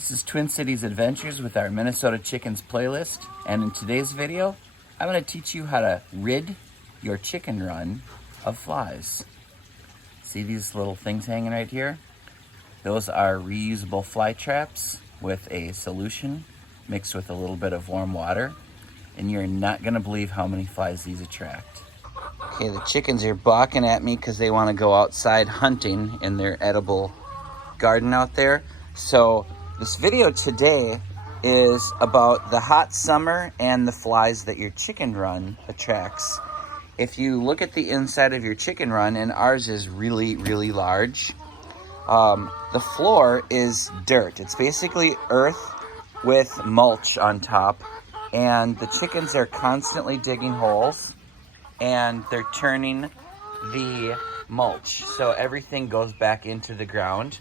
This is Twin Cities Adventures with our Minnesota Chickens playlist, and in today's video, I'm going to teach you how to rid your chicken run of flies. See these little things hanging right here? Those are reusable fly traps with a solution mixed with a little bit of warm water, and you're not going to believe how many flies these attract. Okay, the chickens are balking at me because they want to go outside hunting in their edible garden out there. So this video today is about the hot summer and the flies that your chicken run attracts. If you look at the inside of your chicken run, and ours is really, really large, the floor is dirt. It's basically earth with mulch on top, and the chickens are constantly digging holes and they're turning the mulch. So everything goes back into the ground.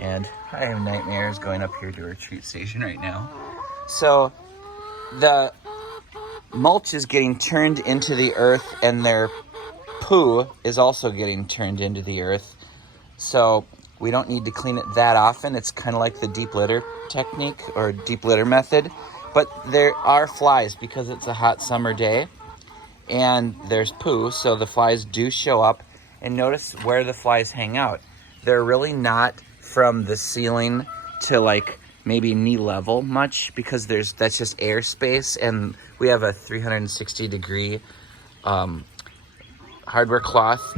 And I have nightmares going up here to our retreat station right now. So the mulch is getting turned into the earth, and their poo is also getting turned into the earth. So we don't need to clean it that often. It's kind of like the deep litter technique or deep litter method. But there are flies because it's a hot summer day and there's poo, so the flies do show up. And notice where the flies hang out. They're really not from the ceiling to like maybe knee level much, because that's just airspace, and we have a 360 degree hardware cloth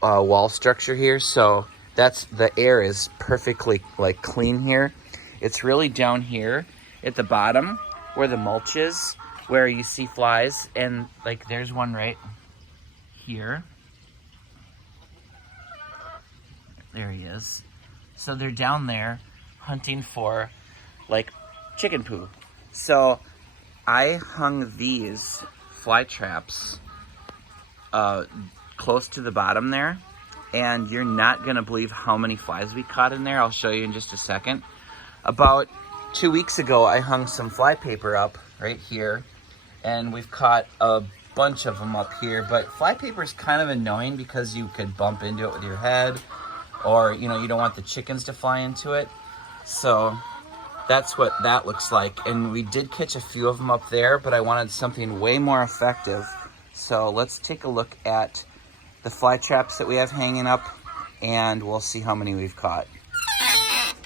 wall structure here, so that's the air is perfectly like clean here. It's really down here at the bottom where the mulch is where you see flies, and like there's one right here. There he is. So they're down there hunting for like chicken poo. So I hung these fly traps close to the bottom there, and you're not gonna believe how many flies we caught in there. I'll show you in just a second. About 2 weeks ago, I hung some fly paper up right here, and we've caught a bunch of them up here. But fly paper is kind of annoying because you could bump into it with your head, or you don't want the chickens to fly into it. So that's what that looks like. And we did catch a few of them up there, but I wanted something way more effective. So let's take a look at the fly traps that we have hanging up, and we'll see how many we've caught.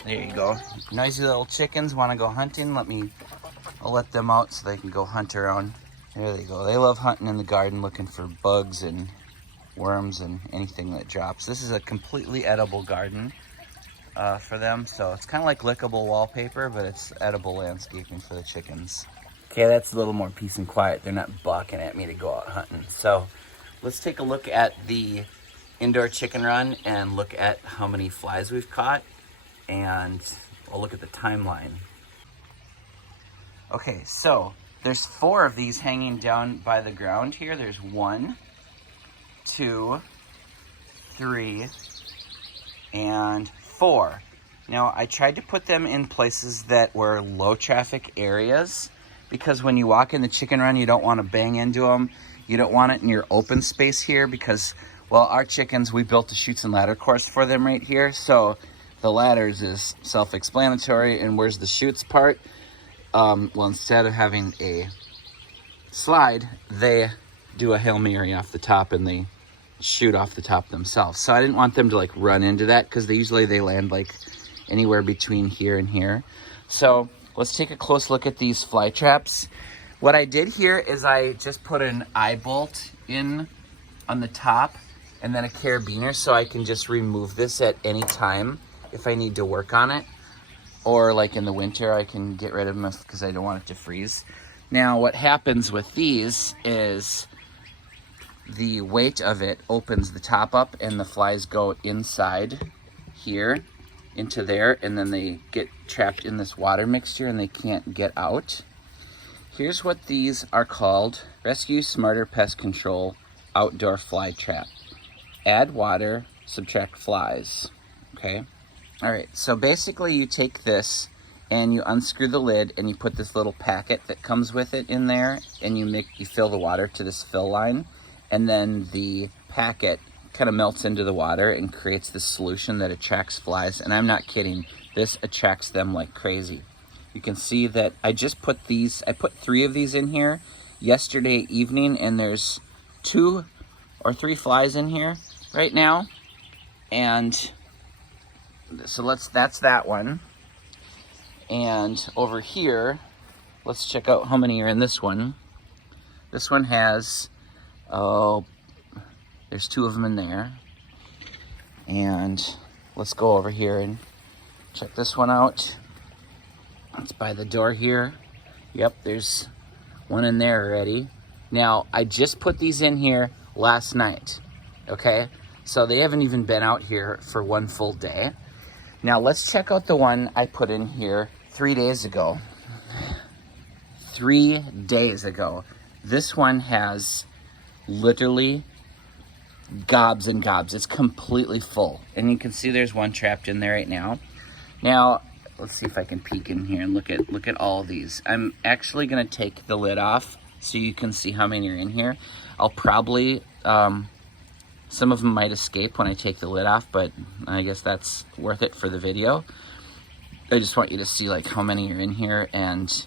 There you go. Noisy little chickens want to go hunting. I'll let them out so they can go hunt around. There they go. They love hunting in the garden, looking for bugs and worms and anything that drops. This is a completely edible garden for them, so it's kind of like lickable wallpaper, but it's edible landscaping for the chickens. Okay, that's a little more peace and quiet. They're not bucking at me to go out hunting. So let's take a look at the indoor chicken run and look at how many flies we've caught, and we'll look at the timeline. Okay, so there's 4 of these hanging down by the ground here. There's 1, 2, 3, and 4. Now, I tried to put them in places that were low traffic areas, because when you walk in the chicken run, you don't want to bang into them. You don't want it in your open space here because, well, our chickens, we built a chutes and ladder course for them right here. So the ladders is self-explanatory, and where's the chutes part? Well, instead of having a slide, they do a Hail Mary off the top, and they shoot off the top themselves. So I didn't want them to like run into that, because they land like anywhere between here and here. So let's take a close look at these fly traps. What I did here is I just put an eye bolt in on the top and then a carabiner, so I can just remove this at any time if I need to work on it, or like in the winter I can get rid of them because I don't want it to freeze. Now what happens with these is the weight of it opens the top up, and the flies go inside here into there, and then they get trapped in this water mixture and they can't get out. Here's what these are called: Rescue Smarter Pest Control Outdoor Fly Trap. Add water, subtract flies. Okay? All right, so basically you take this and you unscrew the lid, and you put this little packet that comes with it in there, and you fill the water to this fill line, and then the packet kind of melts into the water and creates this solution that attracts flies. And I'm not kidding, this attracts them like crazy. You can see that I put 3 of these in here yesterday evening, and there's 2 or 3 flies in here right now. And so that's that one. And over here, let's check out how many are in this one. This one has, there's 2 of them in there. And let's go over here and check this one out. It's by the door here. Yep, there's one in there already. Now, I just put these in here last night, okay? So they haven't even been out here for 1 full day. Now, let's check out the one I put in here 3 days ago. 3 days ago. This one has literally gobs and gobs. It's completely full. And you can see there's one trapped in there right now. Now, let's see if I can peek in here and look at all of these. I'm actually gonna take the lid off so you can see how many are in here. I'll probably, some of them might escape when I take the lid off, but I guess that's worth it for the video. I just want you to see like how many are in here and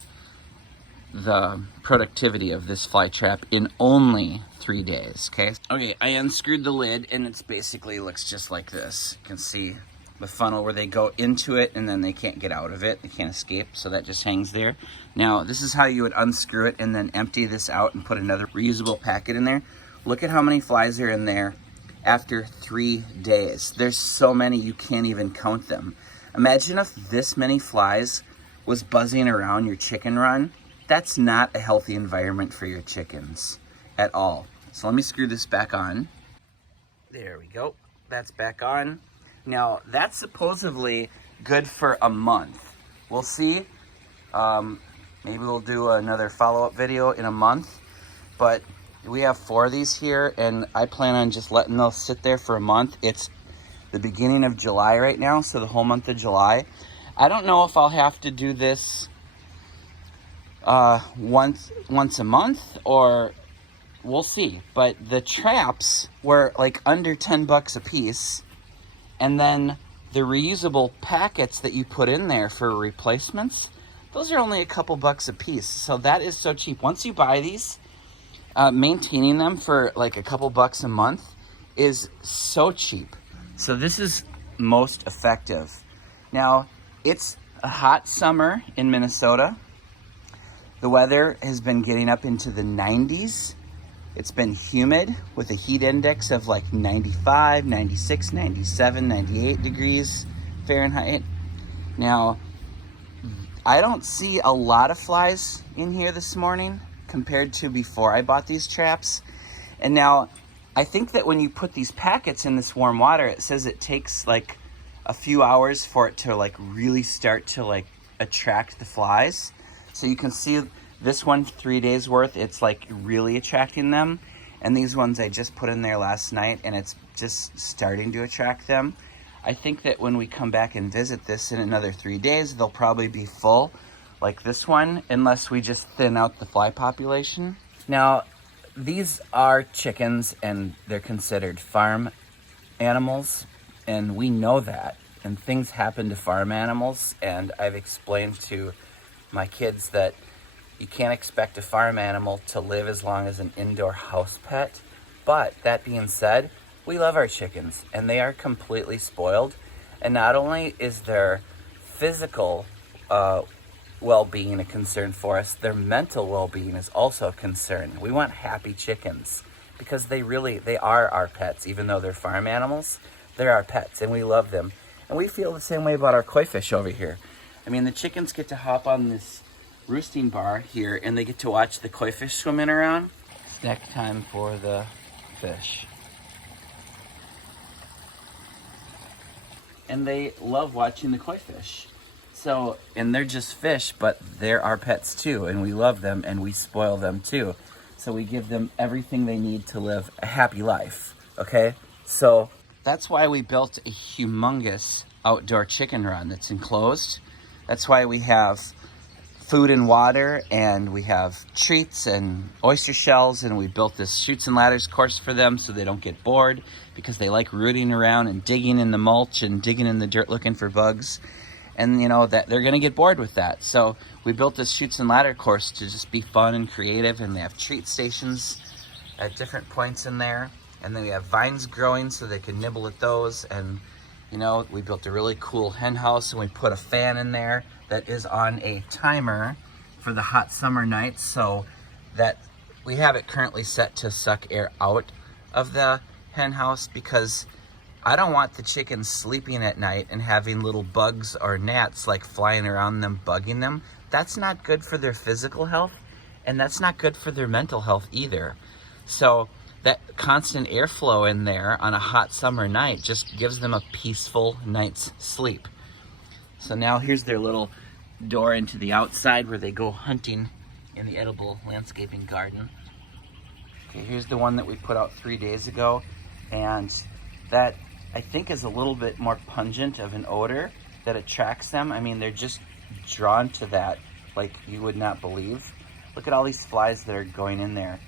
the productivity of this fly trap in only 3 days, okay? Okay, I unscrewed the lid and it's basically looks just like this. You can see the funnel where they go into it and then they can't get out of it. They can't escape, so that just hangs there. Now, this is how you would unscrew it and then empty this out and put another reusable packet in there. Look at how many flies are in there after 3 days. There's so many you can't even count them. Imagine if this many flies was buzzing around your chicken run. That's not a healthy environment for your chickens at all. So let me screw this back on. There we go. That's back on. Now, that's supposedly good for a month. We'll see. Maybe we'll do another follow-up video in a month. But we have 4 of these here, and I plan on just letting those sit there for a month. It's the beginning of July right now, so the whole month of July. I don't know if I'll have to do this once a month, or we'll see. But the traps were like under 10 bucks a piece, and then the reusable packets that you put in there for replacements, those are only a couple bucks a piece. So that is so cheap. Once you buy these, maintaining them for like a couple bucks a month is so cheap. So this is most effective. Now, it's a hot summer in Minnesota. The weather has been getting up into the 90s. It's been humid with a heat index of like 95, 96, 97, 98 degrees Fahrenheit. Now, I don't see a lot of flies in here this morning compared to before I bought these traps. And now, I think that when you put these packets in this warm water, it says it takes like a few hours for it to like really start to like attract the flies. So you can see this one, 3 days worth, it's like really attracting them. And these ones I just put in there last night and it's just starting to attract them. I think that when we come back and visit this in another 3 days, they'll probably be full like this one, unless we just thin out the fly population. Now, these are chickens and they're considered farm animals, and we know that. And things happen to farm animals, and I've explained to my kids that you can't expect a farm animal to live as long as an indoor house pet. But that being said, we love our chickens and they are completely spoiled. And not only is their physical well-being a concern for us, their mental well-being is also a concern. We want happy chickens because they are our pets. Even though they're farm animals, they're our pets and we love them. And we feel the same way about our koi fish over here. I mean, the chickens get to hop on this roosting bar here and they get to watch the koi fish swimming around. Snack time for the fish. And they love watching the koi fish. So, and they're just fish, but they're our pets too, and we love them and we spoil them too. So we give them everything they need to live a happy life, okay? So that's why we built a humongous outdoor chicken run that's enclosed. That's why we have food and water, and we have treats and oyster shells, and we built this chutes and ladders course for them so they don't get bored, because they like rooting around and digging in the mulch and digging in the dirt looking for bugs. and you know that they're gonna get bored with that. So we built this chutes and ladder course to just be fun and creative, and they have treat stations at different points in there, and then we have vines growing so they can nibble at those. And you know, we built a really cool hen house, and we put a fan in there that is on a timer for the hot summer nights, so that we have it currently set to suck air out of the hen house, because I don't want the chickens sleeping at night and having little bugs or gnats like flying around them, bugging them. That's not good for their physical health, and that's not good for their mental health either. So that constant airflow in there on a hot summer night just gives them a peaceful night's sleep. So now here's their little door into the outside where they go hunting in the edible landscaping garden. Okay, here's the one that we put out 3 days ago, and that I think is a little bit more pungent of an odor that attracts them. I mean, they're just drawn to that like you would not believe. Look at all these flies that are going in there.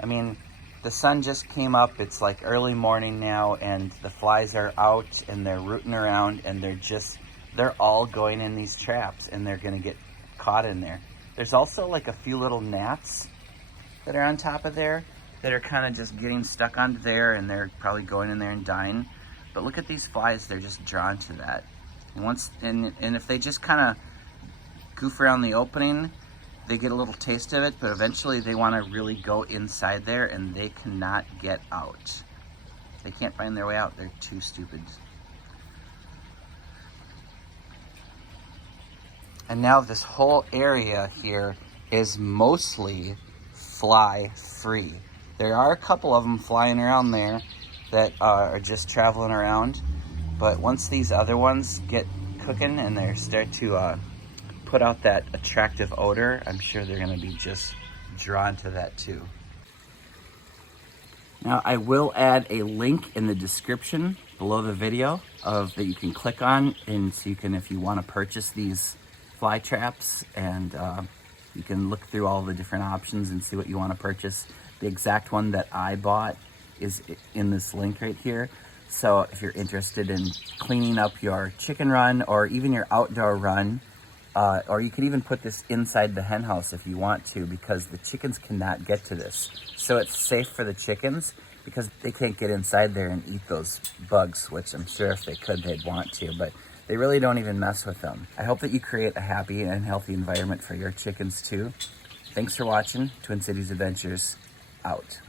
I mean, the sun just came up, it's like early morning now, and the flies are out and they're rooting around, and they're all going in these traps, and they're gonna get caught in there. There's also like a few little gnats that are on top of there that are kind of just getting stuck onto there, and they're probably going in there and dying. But look at these flies, they're just drawn to that. And if they just kind of goof around the opening, they get a little taste of it, but eventually they want to really go inside there, and they cannot get out. They can't find their way out, they're too stupid. And now this whole area here is mostly fly free. There are a couple of them flying around there that are just traveling around, but once these other ones get cooking and they start to put out that attractive odor, I'm sure they're gonna be just drawn to that too. Now I will add a link in the description below the video that you can click on, and so you can, if you want to purchase these fly traps, and you can look through all the different options and see what you want to purchase. The exact one that I bought is in this link right here. So if you're interested in cleaning up your chicken run, or even your outdoor run, or you could even put this inside the hen house if you want to, because the chickens cannot get to this. So it's safe for the chickens because they can't get inside there and eat those bugs, which I'm sure if they could, they'd want to, but they really don't even mess with them. I hope that you create a happy and healthy environment for your chickens too. Thanks for watching. Twin Cities Adventures out.